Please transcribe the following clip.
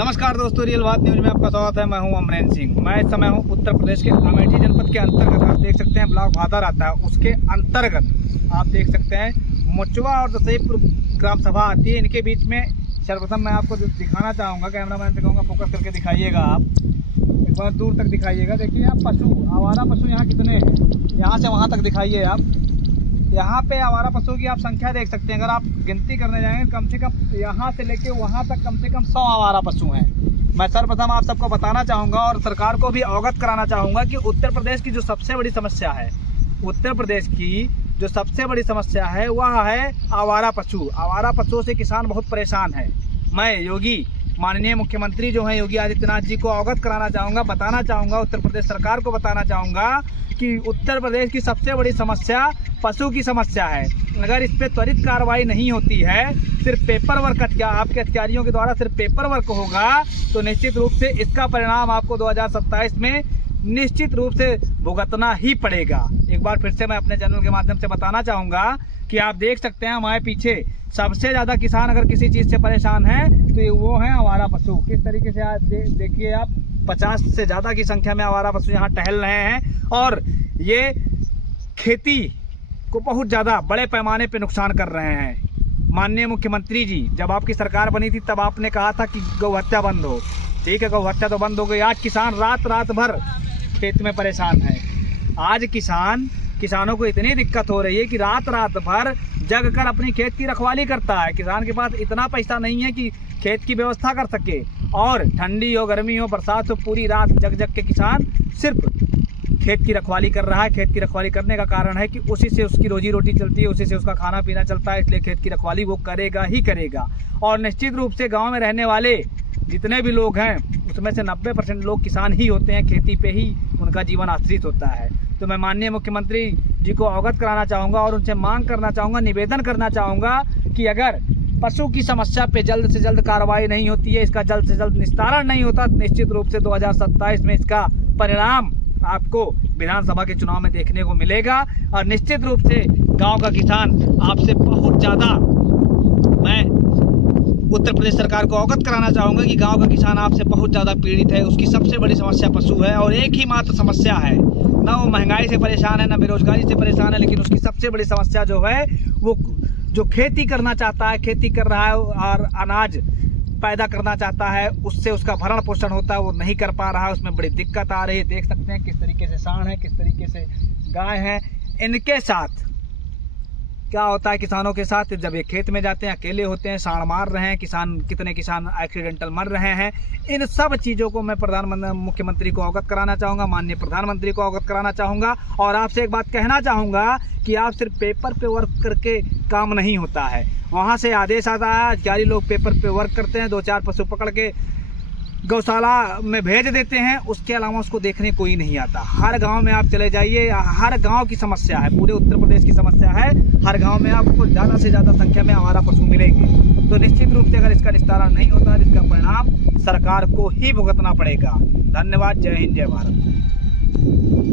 नमस्कार दोस्तों, रियल बात न्यूज में आपका स्वागत है। मैं हूं अमरेंद्र सिंह। मैं इस समय हूं उत्तर प्रदेश के अमेठी जनपद के अंतर्गत, आप देख सकते हैं ब्लॉक भादर आता है, उसके अंतर्गत आप देख सकते हैं मुचवा और दसईपुर ग्राम सभा आती है। इनके बीच में सर्वप्रथम मैं आपको दिखाना चाहूँगा, कैमरामैन से कहूँगा फोकस करके दिखाइएगा। आप एक बार दूर तक दिखाइएगा। देखिए आप पशु, आवारा पशु यहाँ कितने हैं, यहाँ से वहाँ तक दिखाइए। आप यहाँ पे आवारा पशुओं की आप संख्या देख सकते हैं। अगर आप गिनती करने जाएंगे कम से कम यहाँ से लेके वहाँ तक कम से कम 100 आवारा पशु हैं। मैं सर्वप्रथम आप सबको बताना चाहूँगा और सरकार को भी अवगत कराना चाहूँगा कि उत्तर प्रदेश की जो सबसे बड़ी समस्या है, उत्तर प्रदेश की जो सबसे बड़ी समस्या है वह है आवारा पशु। आवारा पशुओं से किसान बहुत परेशान है। मैं योगी माननीय मुख्यमंत्री जो हैं योगी आदित्यनाथ जी को अवगत कराना चाहूँगा, बताना चाहूँगा, उत्तर प्रदेश सरकार को बताना चाहूँगा कि उत्तर प्रदेश की सबसे बड़ी समस्या पशु की समस्या है। अगर इस पर त्वरित कार्रवाई नहीं होती है, सिर्फ पेपर वर्क आपके अधिकारियों के द्वारा सिर्फ पेपर वर्क होगा, तो निश्चित रूप से इसका परिणाम आपको 2027 में निश्चित रूप से भुगतना ही पड़ेगा। एक बार फिर से मैं अपने चैनल के माध्यम से बताना चाहूँगा कि आप देख सकते हैं हमारे पीछे सबसे ज़्यादा किसान अगर किसी चीज़ से परेशान है तो वो है आवारा पशु। किस तरीके से आप देखिए, आप 50 से ज़्यादा की संख्या में आवारा पशु यहाँ टहल रहे हैं और ये खेती को बहुत ज़्यादा बड़े पैमाने पे नुकसान कर रहे हैं। माननीय मुख्यमंत्री जी, जब आपकी सरकार बनी थी तब आपने कहा था कि गौ हत्या बंद हो। ठीक है, गौ हत्या तो बंद हो गई। आज किसान रात भर खेत में परेशान है। आज किसानों को इतनी दिक्कत हो रही है कि रात भर जग कर अपनी खेत की रखवाली करता है। किसान के पास इतना पैसा नहीं है कि खेत की व्यवस्था कर सके, और ठंडी हो, गर्मी हो, बरसात हो, पूरी रात जग के किसान सिर्फ खेत की रखवाली कर रहा है। खेत की रखवाली करने का कारण है कि उसी से उसकी रोजी रोटी चलती है, उसी से उसका खाना पीना चलता है, इसलिए खेत की रखवाली वो करेगा ही करेगा। और निश्चित रूप से गाँव में रहने वाले जितने भी लोग हैं उसमें से 90% लोग किसान ही होते हैं। खेती पे ही उनका जीवन आश्रित होता है। तो मैं माननीय मुख्यमंत्री जी को अवगत कराना चाहूँगा और उनसे मांग करना चाहूँगा, निवेदन करना चाहूँगा कि अगर पशु की समस्या पे जल्द से जल्द कार्रवाई नहीं होती है, इसका जल्द से जल्द निस्तारण नहीं होता, निश्चित रूप से 2027 में इसका परिणाम आपको विधानसभा के चुनाव में देखने को मिलेगा। और निश्चित रूप से गाँव का किसान आपसे बहुत ज़्यादा, मैं उत्तर प्रदेश सरकार को अवगत कराना चाहूँगा कि गांव का किसान आपसे बहुत ज़्यादा पीड़ित है। उसकी सबसे बड़ी समस्या पशु है और एक ही मात्र समस्या है। ना वो महंगाई से परेशान है, ना बेरोजगारी से परेशान है, लेकिन उसकी सबसे बड़ी समस्या जो है वो जो खेती करना चाहता है, खेती कर रहा है और अनाज पैदा करना चाहता है, उससे उसका भरण पोषण होता है, वो नहीं कर पा रहा है। उसमें बड़ी दिक्कत आ रही है। देख सकते हैं किस तरीके से सांड है, किस तरीके से गाय है। इनके साथ क्या होता है किसानों के साथ, जब ये खेत में जाते हैं अकेले होते हैं, सांड मार रहे हैं किसान, कितने किसान एक्सीडेंटल मर रहे हैं। इन सब चीज़ों को मैं मुख्यमंत्री को अवगत कराना चाहूँगा, माननीय प्रधानमंत्री को अवगत कराना चाहूँगा। और आपसे एक बात कहना चाहूँगा कि आप सिर्फ पेपर पे वर्क करके काम नहीं होता है। वहाँ से आदेश आता है, अधिकारी लोग पेपर पे वर्क करते हैं, 2-4 पशु पकड़ के गौशाला में भेज देते हैं, उसके अलावा उसको देखने कोई नहीं आता। हर गांव में आप चले जाइए, हर गांव की समस्या है, पूरे उत्तर प्रदेश की समस्या है। हर गांव में आपको ज़्यादा से ज़्यादा संख्या में आवारा पशु मिलेंगे। तो निश्चित रूप से अगर इसका निस्तारण नहीं होता है, इसका परिणाम सरकार को ही भुगतना पड़ेगा। धन्यवाद। जय हिंद, जय भारत।